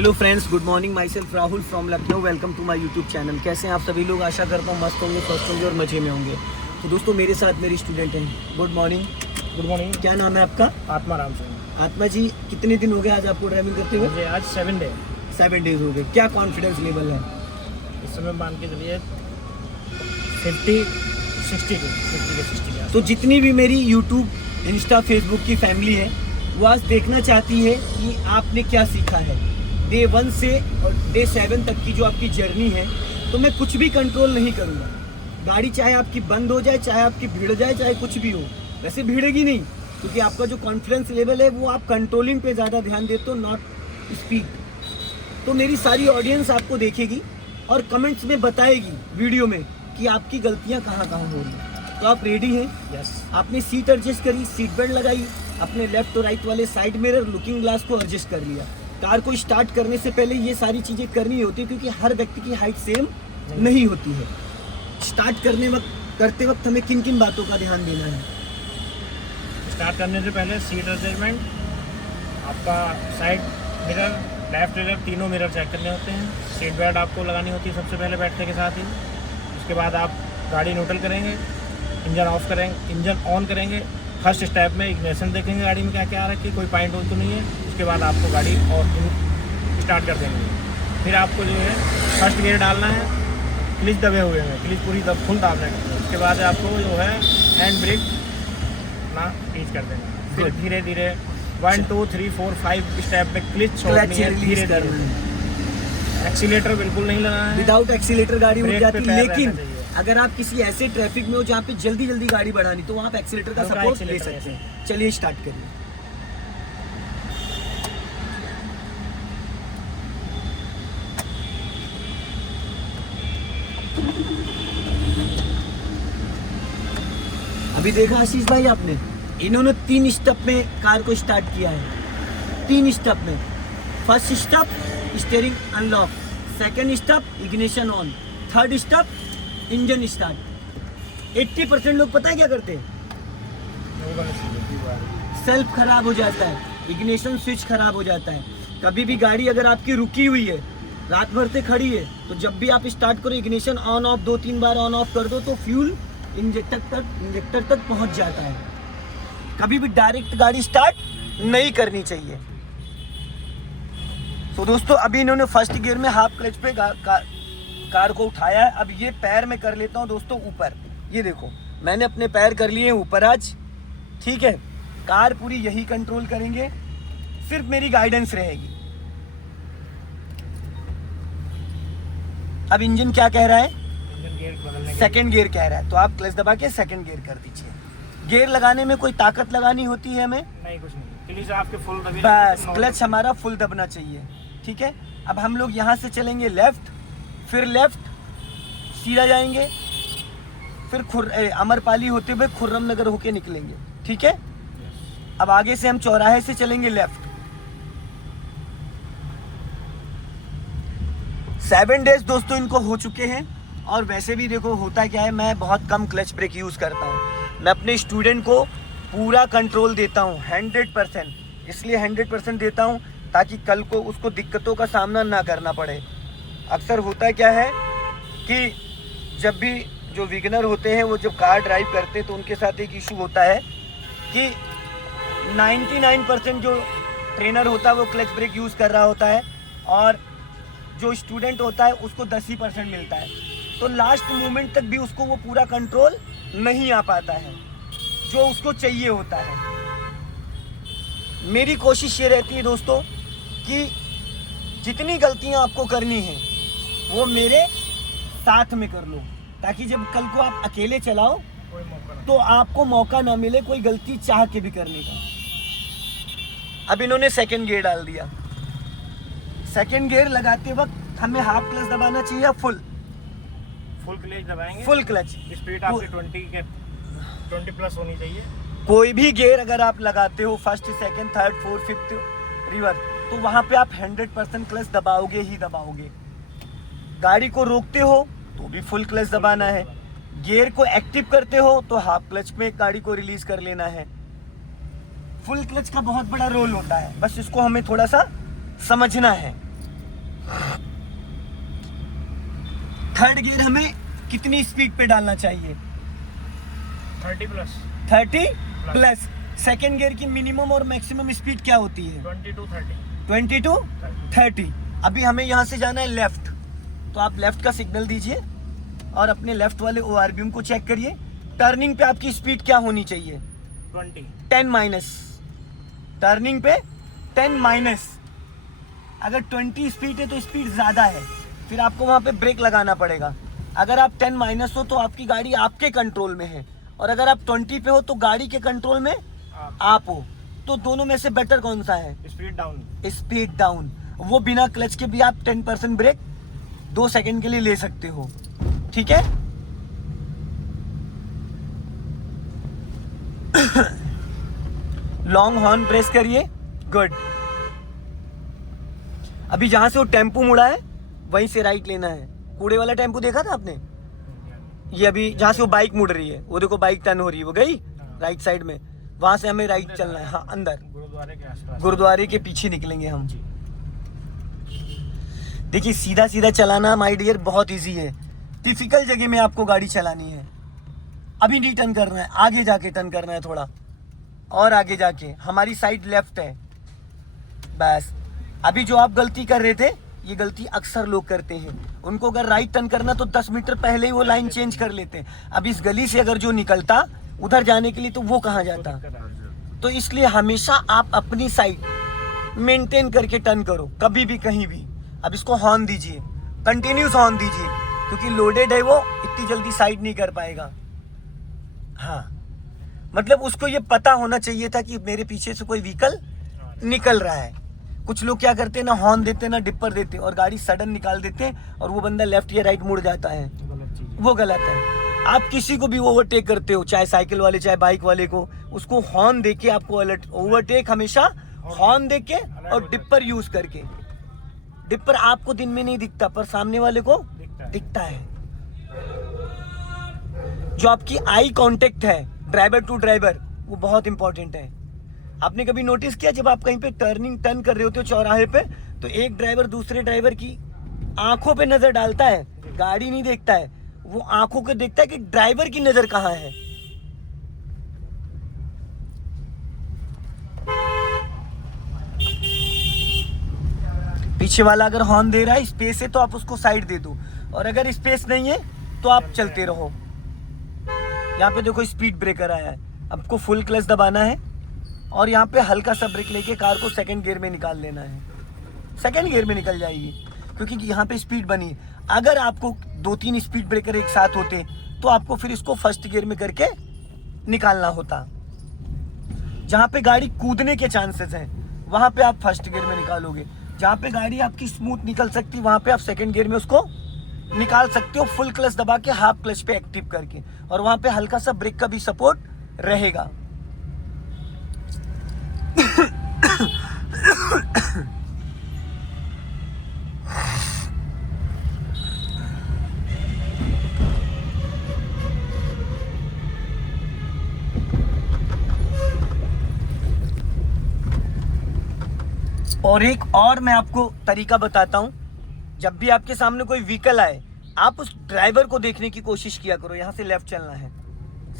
Hello friends, good morning. My self Rahul from Lucknow. Welcome to my YouTube channel. कैसे हैं आप सभी लोग? आशा करता हूँ मस्त होंगे, स्वस्थ होंगे और मजे में होंगे। तो दोस्तों, मेरे साथ मेरी स्टूडेंट हैं। Good morning. Good morning. क्या नाम है आपका? आत्मा राम सिंह। आत्मा जी, कितने दिन हो गए आज आपको ड्राइविंग करते हुए? मुझे आज 7 डेज हो गए। क्या कॉन्फिडेंस लेवल है इस समय? मान के चलिए 50 के 60। तो जितनी भी मेरी यूट्यूब, इंस्टा, फेसबुक की फैमिली है, वो आज देखना चाहती है कि आपने क्या सीखा है डे 1 से और डे 7 तक की जो आपकी जर्नी है। तो मैं कुछ भी कंट्रोल नहीं करूँगा। गाड़ी चाहे आपकी बंद हो जाए, चाहे आपकी भिड़ जाए, चाहे कुछ भी हो, वैसे भिड़ेगी नहीं, क्योंकि आपका जो कॉन्फिडेंस लेवल है वो आप कंट्रोलिंग पे ज़्यादा ध्यान देते हो, नॉट स्पीड। तो मेरी सारी ऑडियंस आपको देखेगी और कमेंट्स में बताएगी वीडियो में कि आपकी गलतियाँ कहाँ कहाँ हो रही हैं। तो आप रेडी हैं? यस। आपने सीट एडजस्ट करी, सीट बेल्ट लगाई, अपने लेफ्ट और राइट वाले साइड मिरर, लुकिंग ग्लास को एडजस्ट कर लिया। कार को स्टार्ट करने से पहले ये सारी चीज़ें करनी होती है, क्योंकि हर व्यक्ति की हाइट सेम नहीं होती है। स्टार्ट करते वक्त हमें किन किन बातों का ध्यान देना है? स्टार्ट करने से पहले सीट अरेंजमेंट, आपका साइड मिरर, लेफ्ट मिरर, तीनों मिरर चेक करने होते हैं। सीट बेल्ट आपको लगानी होती है सबसे पहले बैठने के साथ ही। उसके बाद आप गाड़ी न्यूट्रल करेंगे, इंजन ऑफ करेंगे, इंजन ऑन करेंगे। फर्स्ट स्टेप में इग्निशन देखेंगे गाड़ी में क्या क्या आ रहा है, कि कोई पॉइंट तो नहीं है। उसके बाद आपको गाड़ी और स्टार्ट कर देंगे। फिर आपको जो है फर्स्ट गियर डालना है, क्लिच दबे हुए हैं, क्लिच पूरी फुल दाबना है। उसके बाद आपको जो है हैंड ब्रेक ना टीच कर देंगे। फिर धीरे धीरे 1 2 3 4 5 स्टेप में क्लिच छोड़नी है, धीरे धीरे। एक्सीलेटर बिल्कुल नहीं लगाना है। विदाउट एक्सीलेटर गाड़ी उठ जाती है, लेकिन चाहिए। अगर आप किसी ऐसे ट्रैफिक में हो जहाँ पे जल्दी जल्दी गाड़ी बढ़ानी, तो वहाँ आप एक्सीलेटर का हल्का सपोर्ट ले एक्सीलेटर सकते हैं। चलिए स्टार्ट करिए। अभी देखा आशीष भाई आपने, इन्होंने 3 स्टेप में कार को स्टार्ट किया है। 3 स्टेप में। First step steering unlock, second step ignition on, third step engine start. 80% लोग पता है क्या करते हैं? सेल्फ खराब हो जाता है, इग्निशन स्विच खराब हो जाता है। कभी भी गाड़ी अगर आपकी रुकी हुई है, रात भर से खड़ी है, तो जब भी आप स्टार्ट करो, ignition on off 2-3 bar on off कर दो, तो फ्यूल इंजेक्टर तक पहुंच जाता है। कभी भी डायरेक्ट गाड़ी स्टार्ट नहीं करनी चाहिए। तो दोस्तों, अभी इन्होंने फर्स्ट गियर में हाफ क्लच पे कार को उठाया है। अब ये पैर में कर लेता हूँ दोस्तों ऊपर। ये देखो, मैंने अपने पैर कर लिए ऊपर आज। ठीक है, कार पूरी यही कंट्रोल करेंगे, सिर्फ मेरी गाइडेंस रहेगी। अब इंजन क्या कह रहा है? सेकंड गियर कह रहा है, तो आप क्लच दबा के सेकंड गियर कर दीजिए। गियर लगाने में कोई ताकत लगानी होती है हमें? नहीं, कुछ नहीं। क्लच आपके फुल दबे, बस क्लच हमारा फुल दबना चाहिए। ठीक है, अब हम लोग यहाँ से चलेंगे लेफ्ट, फिर लेफ्ट सीधा जाएंगे, फिर अमरपाली होते हुए खुर्रम नगर होके निकलेंगे। ठीक है, अब आगे से हम चौराहे से चलेंगे लेफ्ट। 7 डेज दोस्तों इनको हो चुके हैं। और वैसे भी देखो होता क्या है, मैं बहुत कम क्लच ब्रेक यूज़ करता हूँ। मैं अपने स्टूडेंट को पूरा कंट्रोल देता हूँ 100%। इसलिए 100% देता हूँ ताकि कल को उसको दिक्कतों का सामना ना करना पड़े। अक्सर होता क्या है कि जब भी जो विगनर होते हैं, वो जब कार ड्राइव करते हैं, तो उनके साथ एक इशू होता है कि 99% जो ट्रेनर होता है वो क्लच ब्रेक यूज़ कर रहा होता है, और जो स्टूडेंट होता है उसको 10% मिलता है। तो लास्ट मोमेंट तक भी उसको वो पूरा कंट्रोल नहीं आ पाता है जो उसको चाहिए होता है। मेरी कोशिश ये रहती है दोस्तों कि जितनी गलतियां आपको करनी है वो मेरे साथ में कर लो, ताकि जब कल को आप अकेले चलाओ तो आपको मौका ना मिले कोई गलती चाह के भी करने का। अब इन्होंने सेकंड गियर डाल दिया। सेकंड गियर लगाते वक्त हमें हाफ क्लच दबाना चाहिए या फुल क्लच दबाएंगे। Full clutch. स्पीड आपकी 20 प्लस होनी चाहिए। कोई भी गियर अगर आप लगाते हो, first, second, third, fourth, fifth, reverse, तो वहां पे आप 100% क्लच दबाओगे ही दबाओगे। गाड़ी को रोकते हो तो भी फुल क्लच दबाना है। गियर को एक्टिव करते हो तो हाफ क्लच में गाड़ी को रिलीज कर लेना है। फुल क्लच का बहुत बड़ा रोल होता है, बस इसको हमें थोड़ा सा समझना है। थर्ड गियर हमें कितनी स्पीड पे डालना चाहिए? 30 प्लस 30 प्लस। सेकेंड गियर की मिनिमम और मैक्सिमम स्पीड क्या होती है? 20 to 30। 20 to 30। अभी हमें यहाँ से जाना है लेफ्ट, तो आप लेफ्ट का सिग्नल दीजिए और अपने लेफ्ट वाले ORBM को चेक करिए। टर्निंग पे आपकी स्पीड क्या होनी चाहिए? 20। 10 माइनस। टर्निंग पे 10 माइनस। अगर 20 स्पीड है तो स्पीड ज़्यादा है, फिर आपको वहाँ पे ब्रेक लगाना पड़ेगा। अगर आप 10 माइनस हो तो आपकी गाड़ी आपके कंट्रोल में है, और अगर आप 20 पे हो तो गाड़ी के कंट्रोल में आप हो। तो दोनों में से बेटर कौन सा है? Speed down. Speed down. वो बिना क्लच के भी आप 10% ब्रेक 2 सेकंड के लिए ले सकते हो। ठीक है। लॉन्ग हॉर्न प्रेस करिए। गुड। अभी जहां से वो टेम्पो मुड़ा है वहीं से राइट लेना है। कूड़े वाला टेम्पो देखा था आपने? ये अभी जहां से वो बाइक मुड़ रही है, वो देखो बाइक टर्न हो रही है, वो गई राइट साइड में, वहां से हमें राइट चलना है। हाँ, अंदर गुरुद्वारे के आसपास। गुरुद्वारे के पीछे निकलेंगे हम। देखिए, सीधा सीधा चलाना माय डियर बहुत इजी है। डिफिकल्ट जगह में आपको गाड़ी चलानी है। अभी नहीं टर्न करना है, आगे जाके टर्न करना है, थोड़ा और आगे जाके। हमारी साइड लेफ्ट है बस। अभी जो आप गलती कर रहे थे, ये गलती अक्सर लोग करते हैं। उनको अगर राइट टर्न करना तो 10 मीटर पहले ही वो लाइन चेंज कर लेते हैं। अब इस गली से अगर जो निकलता उधर जाने के लिए, तो वो कहाँ जाता? तो इसलिए हमेशा आप अपनी साइड मेंटेन करके टर्न करो, कभी भी कहीं भी। अब इसको हॉर्न दीजिए, कंटिन्यूस हॉर्न दीजिए, क्योंकि लोडेड है वो, इतनी जल्दी साइड नहीं कर पाएगा। हाँ, मतलब उसको ये पता होना चाहिए था कि मेरे पीछे से कोई व्हीकल निकल रहा है। कुछ लोग क्या करते हैं ना, हॉर्न देते हैं ना डिपर देते हैं और गाड़ी सडन निकाल देते हैं और वो बंदा लेफ्ट या राइट मुड़ जाता है। वो गलत है। आप किसी को भी ओवरटेक करते हो, चाहे साइकिल वाले चाहे बाइक वाले को, उसको हॉर्न देके आपको अलर्ट। ओवरटेक हमेशा हॉर्न देके और डिपर यूज करके। डिपर आपको दिन में नहीं दिखता पर सामने वाले को दिखता है। जो आपकी आई कांटेक्ट है ड्राइवर टू ड्राइवर, वो बहुत इंपॉर्टेंट है। आपने कभी नोटिस किया, जब आप कहीं पे टर्न कर रहे होते हो चौराहे पे, तो एक ड्राइवर दूसरे ड्राइवर की आंखों पे नजर डालता है, गाड़ी नहीं देखता है, वो आंखों को देखता है कि ड्राइवर की नजर कहां है। पीछे वाला अगर हॉर्न दे रहा है, स्पेस है तो आप उसको साइड दे दो, और अगर स्पेस नहीं है तो आप चलते रहो। यहाँ पे देखो स्पीड ब्रेकर आया है, आपको फुल क्लच दबाना है और यहाँ पे हल्का सा ब्रेक लेके कार को सेकंड गियर में निकाल लेना है। सेकंड गियर में निकल जाएगी क्योंकि यहाँ पे स्पीड बनी है। अगर आपको 2-3 स्पीड ब्रेकर एक साथ होते तो आपको फिर इसको फर्स्ट गियर में करके निकालना होता। जहाँ पे गाड़ी कूदने के चांसेस हैं वहाँ पे आप फर्स्ट गियर में निकालोगे। जहाँ पे गाड़ी आपकी स्मूथ निकल सकती वहाँ पे आप सेकंड गियर में उसको निकाल सकते हो, फुल क्लच दबा के, हाफ क्लच पे एक्टिव करके, और वहाँ पे हल्का सा ब्रेक का भी सपोर्ट रहेगा। और एक और मैं आपको तरीका बताता हूं। जब भी आपके सामने कोई व्हीकल आए, आप उस ड्राइवर को देखने की कोशिश किया करो। यहाँ से लेफ्ट चलना है,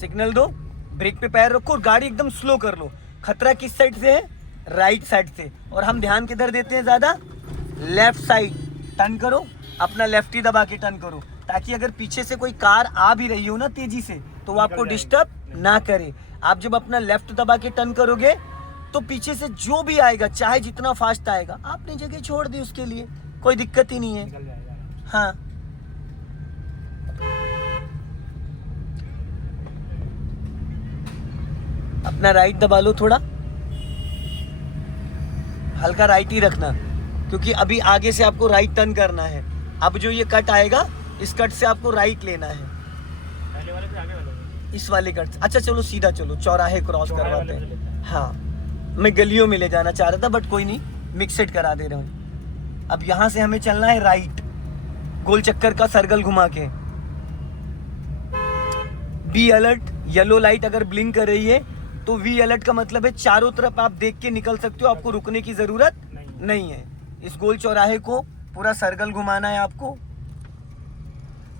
सिग्नल दो, ब्रेक पे पैर रखो और गाड़ी एकदम स्लो कर लो। खतरा किस साइड से है? राइट साइड से। और हम ध्यान किधर देते हैं ज़्यादा? Left side. टर्न करो, अपना लेफ्ट ही दबा के टर्न करो, ताकि अगर पीछे से कोई कार आ भी रही हो ना तेजी से, तो वो आपको डिस्टर्ब ना करे। आप जब अपना लेफ्ट दबा के टर्न करोगे तो पीछे से जो भी आएगा, चाहे जितना फास्ट आएगा, आपने जगह छोड़ दी उसके लिए, कोई दिक्कत ही नहीं है। हाँ, अपना राइट दबा लो, थोड़ा हल्का राइट ही रखना, क्योंकि अभी आगे से आपको राइट टर्न करना है। अब जो ये कट आएगा, इस कट से आपको राइट लेना है। पहले वाले से आगे वाले, इस वाले कट से। अच्छा चलो सीधा चलो, चौराहे क्रॉस करवाते हैं। हाँ, मैं गलियों में ले जाना चाह रहा था बट कोई नहीं, मिक्सड करा दे रहा हूँ। अब यहाँ से हमें चलना है राइट, गोल चक्कर का सर्कल घुमा के। बी अलर्ट, येलो लाइट अगर ब्लिंक कर रही है तो वी अलर्ट का मतलब है चारों तरफ आप देख के निकल सकते हो, आपको रुकने की जरूरत नहीं है। इस गोल चौराहे को पूरा सर्कल घुमाना है आपको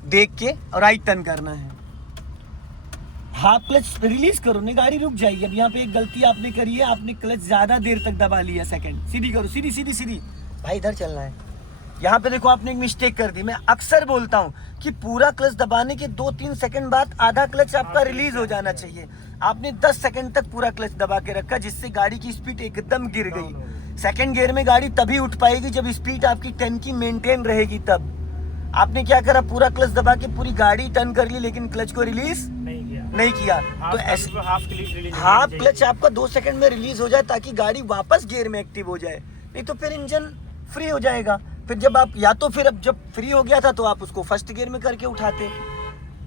देख के, और राइट टर्न करना है। हाफ क्लच रिलीज करो, नहीं गाड़ी रुक जाएगी। अब यहाँ पे एक गलती आपने करी है, आपने क्लच ज्यादा देर तक दबा लिया। सेकंड सीधी करो, सीधी सीधी सीधी भाई, इधर चलना है। यहाँ पे देखो आपने एक मिस्टेक कर दी। मैं अक्सर बोलता हूँ कि पूरा क्लच दबाने के 2-3 सेकंड बाद आधा क्लच आपका रिलीज हो जाना चाहिए। आपने 10 सेकंड तक पूरा क्लच दबा के रखा, जिससे गाड़ी की स्पीड एकदम गिर गई। सेकंड गियर में गाड़ी तभी उठ पाएगी जब स्पीड आपकी 10 की मेंटेन रहेगी। तब आपने क्या करा, पूरा क्लच दबा के पूरी गाड़ी टर्न कर ली, लेकिन क्लच को रिलीज नहीं किया। तो ऐसे हाफ क्लच आपका 2 सेकंड में रिलीज हो जाए, ताकि गाड़ी वापस गियर में एक्टिव हो जाए। नहीं तो फिर इंजन फ्री हो जाएगा। फिर जब आप, या तो फिर अब जब फ्री हो गया था तो आप उसको फर्स्ट गियर में करके उठाते।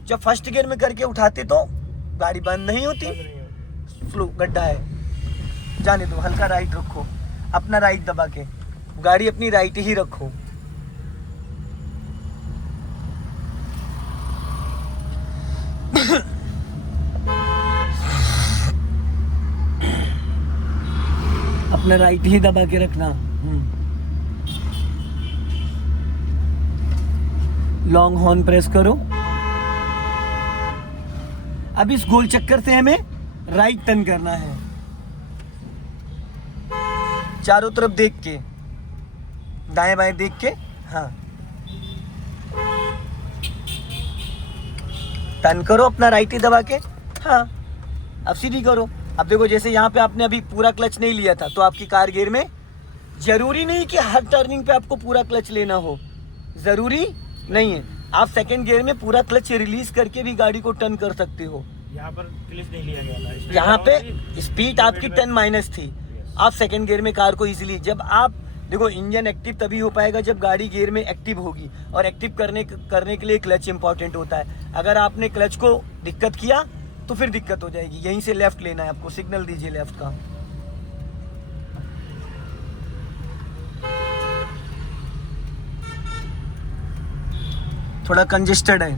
जब फर्स्ट गियर में करके उठाते तो गाड़ी बंद नहीं होती। स्लो गड्ढा है, जाने दो। हल्का राइट रखो, अपना राइट दबा के गाड़ी अपनी राइट ही रखो। अपना राइट ही दबा के रखना। लॉन्ग हॉर्न प्रेस करो। अब इस गोल चक्कर से हमें राइट टर्न करना है, चारों तरफ देख के, दाएं बाएं देख के। हाँ, टर्न करो अपना राइट ही दबा के। हाँ, अब सीधी करो। अब देखो, जैसे यहाँ पे आपने अभी पूरा क्लच नहीं लिया था, तो आपकी कार गियर में, जरूरी नहीं कि हर टर्निंग पे आपको पूरा क्लच लेना हो, जरूरी नहीं है। आप सेकंड गियर में पूरा क्लच रिलीज करके भी गाड़ी को टर्न कर सकते हो। यहाँ पर क्लच नहीं लिया गया था, यहाँ पे स्पीड आपकी 10- थी। आप सेकंड गियर में कार को इजीली, जब आप देखो, इंजन एक्टिव तभी हो पाएगा जब गाड़ी गियर में एक्टिव होगी, और एक्टिव करने के लिए क्लच इंपॉर्टेंट होता है। अगर आपने क्लच को दिक्कत किया तो फिर दिक्कत हो जाएगी। यहीं से लेफ्ट लेना है आपको, सिग्नल दीजिए लेफ्ट का। थोड़ा कंजेस्टेड है।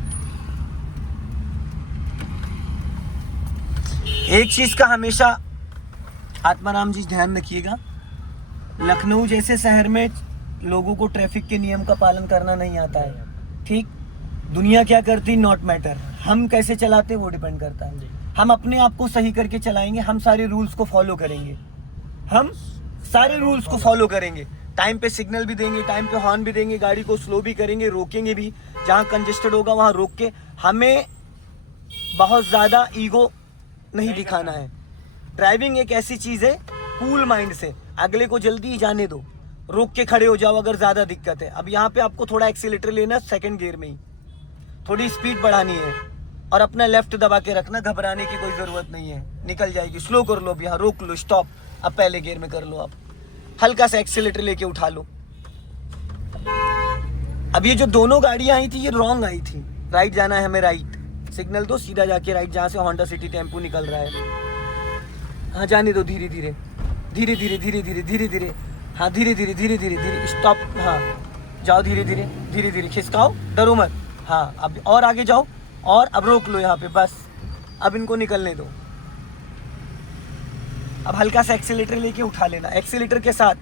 एक चीज का हमेशा आत्माराम जी ध्यान रखिएगा, लखनऊ जैसे शहर में लोगों को ट्रैफिक के नियम का पालन करना नहीं आता है। ठीक, दुनिया क्या करती, नॉट मैटर। हम कैसे चलाते वो डिपेंड करता है। हम अपने आप को सही करके चलाएंगे, हम सारे रूल्स को फॉलो करेंगे, हम सारे रूल्स को फॉलो करेंगे। टाइम पे सिग्नल भी देंगे, टाइम पे हॉर्न भी देंगे, गाड़ी को स्लो भी करेंगे, रोकेंगे भी। जहाँ कंजेस्टेड होगा वहाँ रोक के। हमें बहुत ज़्यादा ईगो नहीं दिखाना है। ड्राइविंग एक ऐसी चीज़ है, कूल माइंड से अगले को जल्दी ही जाने दो, रोक के खड़े हो जाओ अगर ज़्यादा दिक्कत है। अब यहाँ पे आपको थोड़ा एक्सीलेटर लेना, सेकंड गियर में ही थोड़ी स्पीड बढ़ानी है, और अपना लेफ्ट दबा के रखना। घबराने की कोई ज़रूरत नहीं है, निकल जाएगी। स्लो कर लो, अब यहाँ रोक लो, स्टॉप। अब पहले गियर में कर लो, आप हल्का सा एक्सीलेटर लेके उठा लो। अब ये जो दोनों गाड़ियां आई थी, ये रॉन्ग आई थी। राइट जाना है हमें, राइट सिग्नल दो, सीधा जाके राइट, जहाँ से होंडा सिटी टेम्पो निकल रहा है। हाँ, जाने दो, धीरे धीरे धीरे धीरे धीरे धीरे धीरे धीरे। हाँ, धीरे धीरे धीरे धीरे धीरे, स्टॉप। हाँ, जाओ धीरे धीरे धीरे धीरे, खिसकाओ, डरो मत। हाँ, अब और आगे जाओ, और अब रोक लो यहाँ पे, बस अब इनको निकलने दो। अब हल्का सा एक्सीलेटर लेके उठा लेना, एक्सीलेटर के साथ।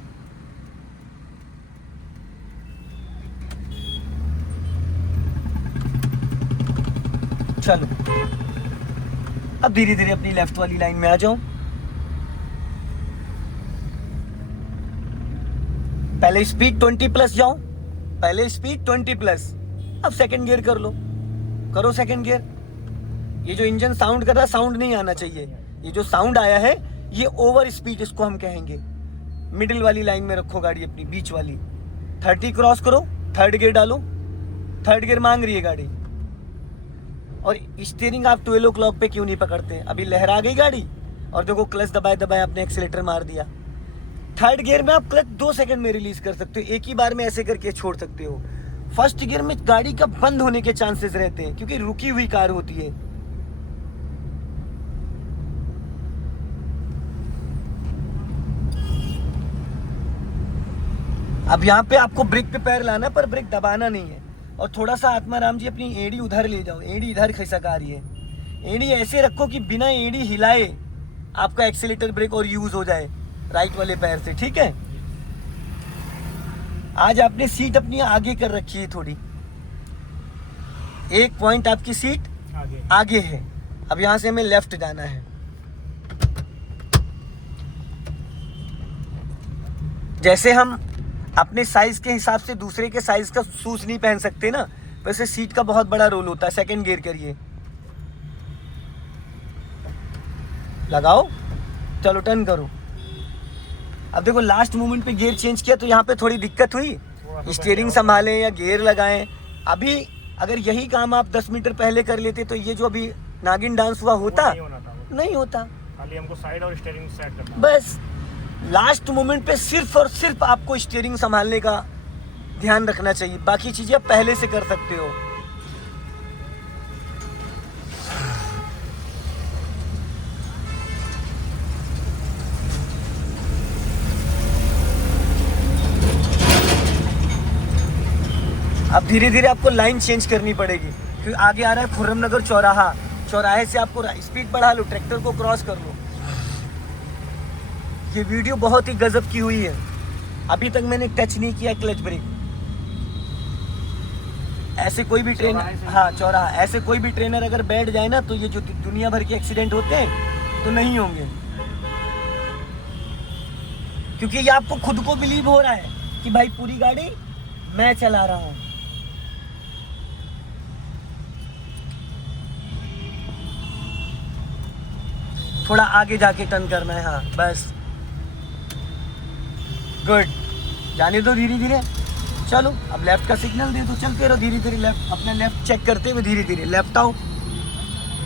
चलो, अब धीरे धीरे अपनी लेफ्ट वाली लाइन में आ जाओ। पहले स्पीड 20+ जाओ, पहले स्पीड 20+। अब सेकंड गियर कर लो, करो सेकंड गियर। ये जो इंजन साउंड कर रहा है, साउंड नहीं आना चाहिए। ये जो साउंड आया है, ये ओवर स्पीड इसको हम कहेंगे। मिडिल वाली लाइन में रखो गाड़ी अपनी, बीच वाली। 30 क्रॉस करो, थर्ड गियर डालो। थर्ड गियर मांग रही है गाड़ी। और स्टीयरिंग आप 12 o'clock पे क्यों नहीं पकड़ते? अभी लहरा गई गाड़ी, और देखो क्लच दबाए दबाए आपने एक्सीलेटर मार दिया। थर्ड गियर में आप क्लच 2 सेकंड में रिलीज कर सकते हो, एक ही बार में ऐसे करके छोड़ सकते हो। फर्स्ट गियर में गाड़ी का बंद होने के चांसेस रहते हैं, क्योंकि रुकी हुई कार होती है। अब यहाँ पे आपको ब्रेक पे पैर लाना, पर ब्रेक दबाना नहीं है। और थोड़ा सा आत्माराम जी अपनी एड़ी उधर ले जाओ, एड़ी इधर खिसक आ रही है। एड़ी ऐसे रखो कि बिना एड़ी हिलाए आपका एक्सीलेटर ब्रेक और यूज हो जाए राइट वाले पैर से, ठीक है। आज आपने सीट अपनी आगे कर रखी है थोड़ी, एक पॉइंट आपकी सीट आगे है। अब यहाँ से हमें लेफ्ट जाना है। जैसे हम अपने साइज के हिसाब से दूसरे के साइज का शूज नहीं पहन सकते ना, वैसे सीट का बहुत बड़ा रोल होता है। सेकंड गियर करिए, लगाओ, चलो टर्न करो। अब देखो लास्ट मोमेंट पे गियर चेंज किया तो यहाँ पे थोड़ी दिक्कत हुई, स्टीयरिंग संभालें या गियर लगाएं। अभी अगर यही काम आप 10 मीटर पहले कर लेते तो ये जो अभी नागिन डांस हुआ होता नहीं होता। खाली हमको साइड और स्टीयरिंग सेट करना। बस लास्ट मोमेंट पे सिर्फ और सिर्फ आपको स्टीयरिंग संभालने का ध्यान रखना चाहिए, बाकी चीजें आप पहले से कर सकते हो। अब धीरे धीरे आपको लाइन चेंज करनी पड़ेगी, क्योंकि आगे आ रहा है खुर्रम नगर चौराहा। चौराहे से आपको स्पीड बढ़ा लो, ट्रैक्टर को क्रॉस कर लो। ये वीडियो बहुत ही गजब की हुई है। अभी तक मैंने टच नहीं किया क्लच ब्रेक। ऐसे कोई भी ट्रेनर, हाँ चौराहा, ऐसे कोई भी ट्रेनर अगर बैठ जाए ना तो ये जो दुनिया भर के एक्सीडेंट होते हैं तो नहीं होंगे, क्योंकि ये आपको खुद को बिलीव हो रहा है कि भाई पूरी गाड़ी मैं चला रहा हूं। थोड़ा आगे जाके टर्न करना है, हाँ बस, गुड। जाने दो धीरे धीरे, चलो अब लेफ्ट का सिग्नल दे दो, चलते रहो धीरे धीरे। लेफ्ट, अपना लेफ्ट चेक करते हुए धीरे धीरे लेफ्ट आओ,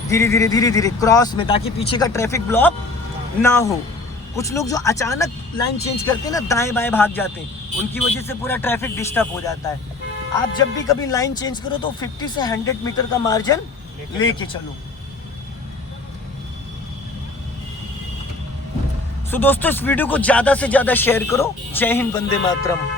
धीरे धीरे क्रॉस में, ताकि पीछे का ट्रैफिक ब्लॉक ना हो। कुछ लोग जो अचानक लाइन चेंज करते हैं ना, दाएं बाएं भाग जाते हैं, उनकी वजह से पूरा ट्रैफिक डिस्टर्ब हो जाता है। आप जब भी कभी लाइन चेंज करो तो 50 से 100 मीटर का मार्जिन लेके चलो। सो दोस्तों, इस वीडियो को ज़्यादा से ज़्यादा शेयर करो। जय हिंद, वंदे मातरम।